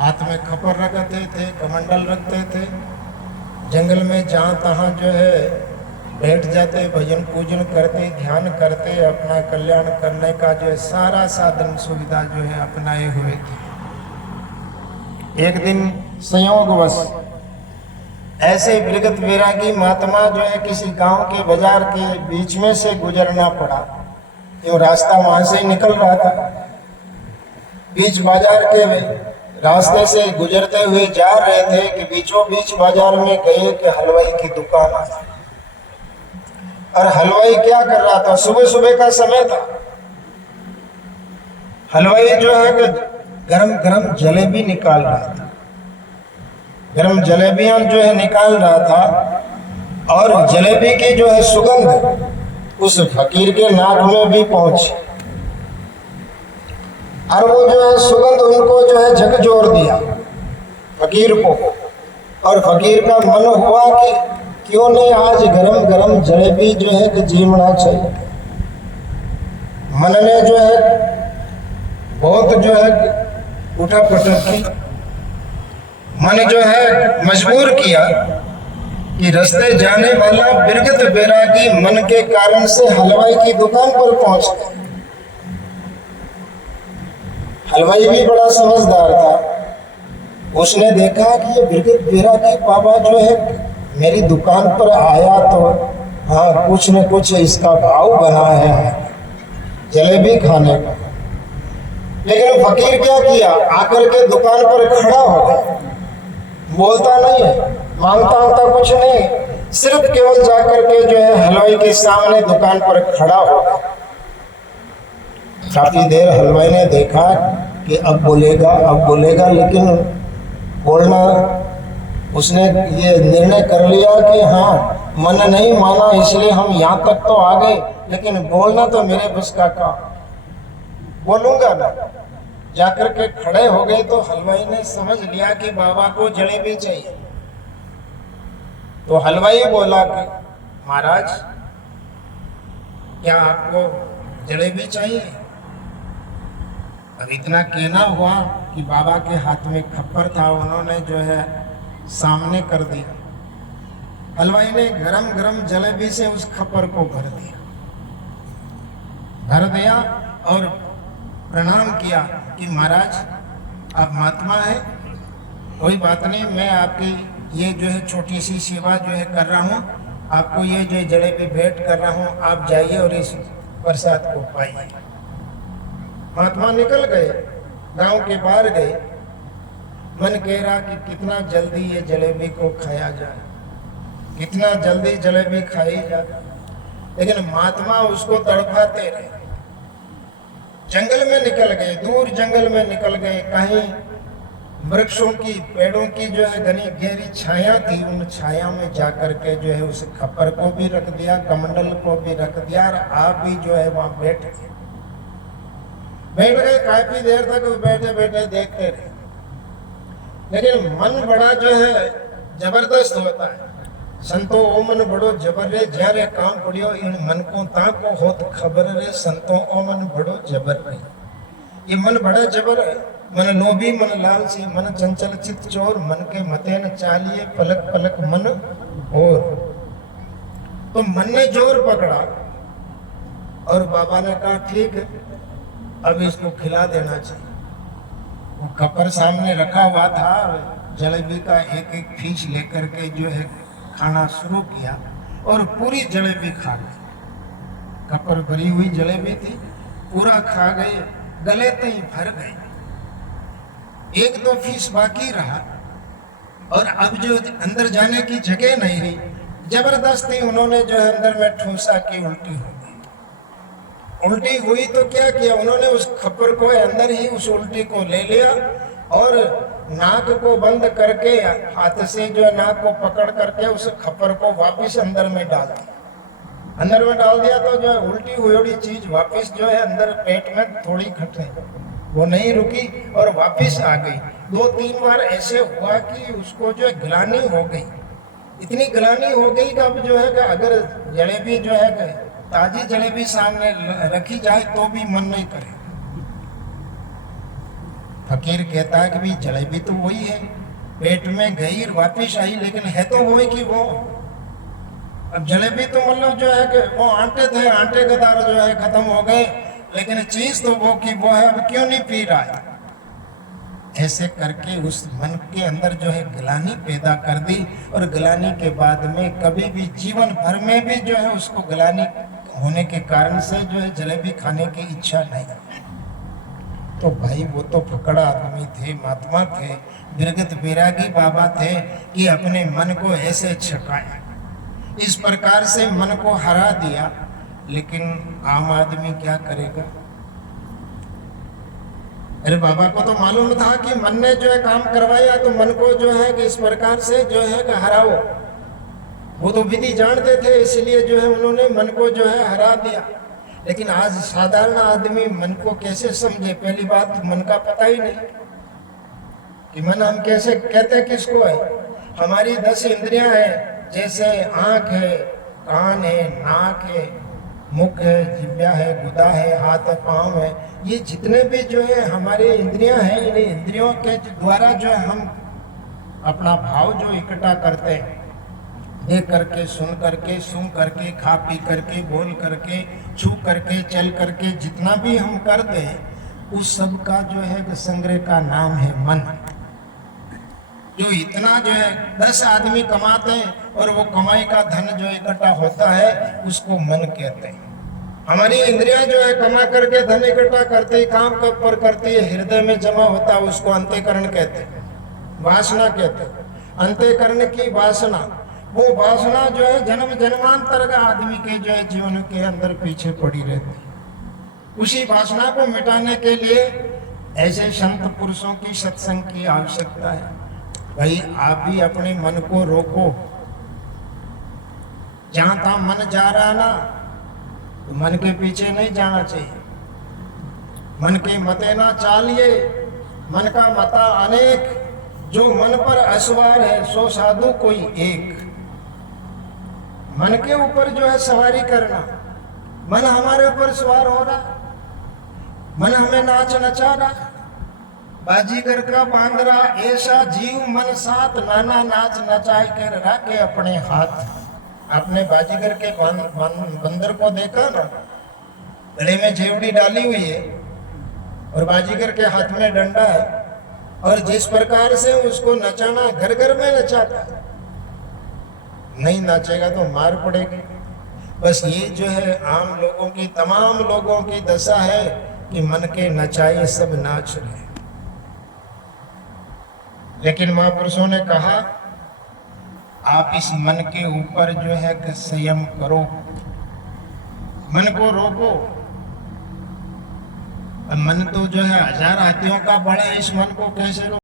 हाथ में खपर रखते थे, कमंडल रखते थे, जंगल में जहाँ तहाँ जो है बैठ जाते, भजन पूजन करते, ध्यान करते, अपना कल्याण करने का जो है सारा साधन सुविधा जो है अपनाए हुए थे। एक दिन संयोगवश ऐसे विरगत वैरागी महात्मा जो है किसी गांव के बाजार के बीच में से गुजरना पड़ा। क्यों रास्ता वहां से निकल रहा था, बीच बाजार के रास्ते से गुजरते हुए जा रहे थे कि बीचों बीच बाजार में गए कि हलवाई की दुकान आई। और हलवाई क्या कर रहा था, सुबह सुबह का समय था, हलवाई जो है कि गरम गरम जलेबी निकाल रहा था, गरम जलेबियां जो है निकाल रहा था। और जलेबी की जो है सुगंध उस फकीर के नाक में भी पहुंची, और वो जो है सुगंध उनको जो है झकझोर दिया फकीर को। और फकीर का मन हुआ कि क्यों नहीं आज गरम गरम जलेबी जो है कि जीमना चाहिए। मन ने जो है बहुत जो है उठा पटक की, मन जो है मजबूर किया कि रास्ते जाने वाला विरगत बैरागी मन के कारण से हलवाई की दुकान पर पहुंच गया। हलवाई भी बड़ा समझदार था, उसने देखा कि ये विरगत बैरागी बाबा जो है मेरी दुकान पर आया तो हाँ कुछ न कुछ इसका भाव बना है जलेबी खाने का। लेकिन फकीर क्या किया, आकर के दुकान पर खड़ा हो गया, बोलता नहीं है, मांगता मांगता कुछ नहीं, सिर्फ केवल जाकर के जो है हलवाई के सामने दुकान पर खड़ा हो गया। काफी देर हलवाई ने देखा कि अब बोलेगा, लेकिन बोलना उसने ये निर्णय कर लिया कि हाँ मन नहीं माना इसलिए हम यहाँ तक तो आ गए, लेकिन बोलना तो मेरे बस का काम, बोलूंगा ना। जाकर के खड़े हो गए तो हलवाई ने समझ लिया कि बाबा को जलेबी चाहिए। तो हलवाई बोला कि महाराज क्या आपको जलेबी चाहिए? अब इतना कहना हुआ कि बाबा के हाथ में खप्पर था, उन्होंने जो है सामने कर दिया। हलवाई ने गरम गरम जलेबी से उस खप्पर को भर दिया और प्रणाम किया कि महाराज आप महात्मा हैं, कोई बात नहीं, मैं आपकी ये जो है छोटी सी सेवा जो है कर रहा हूँ, आपको ये जो जलेबी भेंट कर रहा हूँ, आप जाइए और इस प्रसाद को पाइए। महात्मा निकल गए, गांव के बाहर गए, मन कह रहा कि कितना जल्दी ये जलेबी को खाया जाए, कितना जल्दी जलेबी खाई जाए, लेकिन महात्मा उसको तड़पाते रहे। जंगल में निकल गए, दूर जंगल में निकल गए, कहीं वृक्षों की पेड़ों की जो है घनी गहरी छाया थी, उन छाया में जाकर के जो है उस खप्पर को भी रख दिया, कमंडल को भी रख दिया, और आप भी जो है वहां बैठ गए। काफी देर तक बैठे बैठे देखते रहे, लेकिन मन बड़ा जो है जबरदस्त होता है। संतो ओ मन बड़ो जबर रे, ज्यारे काम पड़ियो इन मन को ताको होत खबर रे, संतो ओ मन बड़ो जबर रे। ये मन बड़ा जबर है, मन लोभी मन लालची मन चंचल चित चोर, मन के मते न चालिए पलक पलक मन और। तो मन ने जोर पकड़ा और बाबा ने कहा ठीक है, अब इसको खिला देना चाहिए। वो खप्पर सामने रखा हुआ था, जलेबी का एक एक पीस लेकर के जो है खाना शुरू किया और पूरी जलेबी खा गए। खप्पर भरी हुई जलेबी थी, पूरा खा गए, गले तक भर गए, एक दो पीस बाकी रहा और अब जो अंदर जाने की जगह नहीं रही, जबरदस्ती उन्होंने जो है अंदर में ठूसा की उल्टी हो गई। उल्टी हुई तो क्या किया उन्होंने, उस खप्पर को अंदर ही उस उल्टी को ले लिया और नाक को बंद करके हाथ से जो है नाक को पकड़ करके उस खप्पर को वापस अंदर में डाल दिया। अंदर में डाल दिया तो जो है उल्टी हुई चीज वापस जो है अंदर पेट में थोड़ी घटे, वो नहीं रुकी और वापस आ गई। 2-3 बार ऐसे हुआ कि उसको जो है गिलानी हो गई, इतनी गिलानी हो गई कि अब जो है कि अगर जलेबी जो है ताजी जलेबी सामने रखी जाए तो भी मन नहीं करे। फकीर कहता है कि भाई जलेबी तो वही है, पेट में गई वापिस आई, लेकिन है तो वही की वो। अब जलेबी तो मतलब जो है कि वो आटे थे, आटे के दार जो है खत्म हो गए, लेकिन चीज तो वो की वो है, अब क्यों नहीं पी रहा है। ऐसे करके उस मन के अंदर जो है गिलानी पैदा कर दी, और गिलानी के बाद में कभी भी जीवन भर में भी जो है उसको गिलानी होने के कारण से जो है जलेबी खाने की इच्छा नहीं। तो भाई वो तो फकड़ा आदमी थे, महात्मा थे, विरगत वैरागी बाबा थे कि अपने मन को ऐसे छकाए, इस प्रकार से मन को हरा दिया। लेकिन आम आदमी क्या करेगा। अरे बाबा को तो मालूम था कि मन ने जो है काम करवाया, तो मन को जो है कि इस प्रकार से जो है कि हराओ। वो तो विधि जानते थे, इसलिए जो है उन्होंने मन को जो है हरा दिया। लेकिन आज साधारण आदमी मन को कैसे समझे। पहली बात, मन का पता ही नहीं कि मन हम कैसे कहते किसको है। हमारी 10 इंद्रियां हैं, जैसे आंख है, कान है, नाक है, मुख है, जिह्वा है, गुदा है, हाथ है, पांव है। ये जितने भी जो है हमारे इंद्रियां हैं, इन इंद्रियों के द्वारा जो है हम अपना भाव जो इकट्ठा करते हैं, देख करके, सुन करके, सूंघ करके, खा पी करके, बोल करके, छू करके, चल करके, जितना भी हम करते हैं, उस सब का जो है संग्रह का नाम है मन। जो इतना जो है 10 आदमी कमाते हैं और वो कमाई का धन जो इकट्ठा होता है, उसको मन कहते हैं। हमारी इंद्रियां जो है कमा करके धन इकट्ठा करती, काम कब पर करती है, हृदय में जमा होता है, उसको अंतःकरण कहते हैं, वासना कहते हैं। अंतःकरण की वासना, वो वासना जो है जन्म जन्मांतर का आदमी के जो है जीवन के अंदर पीछे पड़ी रहती है। उसी वासना को मिटाने के लिए ऐसे संत पुरुषों की सत्संग की आवश्यकता है। भाई आप भी अपने मन को रोको। जहां तहां मन जा रहा ना, तो मन के पीछे नहीं जाना चाहिए। मन के मते ना चालिए, मन का मता अनेक, जो मन पर असवार है सो साधु कोई एक। मन के ऊपर जो है सवारी करना, मन हमारे ऊपर सवार हो रहा, मन हमें नाच नचा रहा। बाजीगर का बांदरा ऐसा जीव मन साथ, नाना नाच नचाई कर राखे अपने हाथ। आपने बाजीगर के बंदर को देखा ना, गले में जेवड़ी डाली हुई है और बाजीगर के हाथ में डंडा है, और जिस प्रकार से उसको नचाना, घर घर में नचाता है। नहीं नाचेगा तो मार पड़ेगी। बस ये जो है आम लोगों की, तमाम लोगों की दशा है कि मन के नचाए सब नाच रहे। लेकिन महापुरुषों ने कहा आप इस मन के ऊपर जो है कि संयम करो, मन को रोको। मन तो जो है 1000 हाथियों का बड़ा, इस मन को कैसे रोको।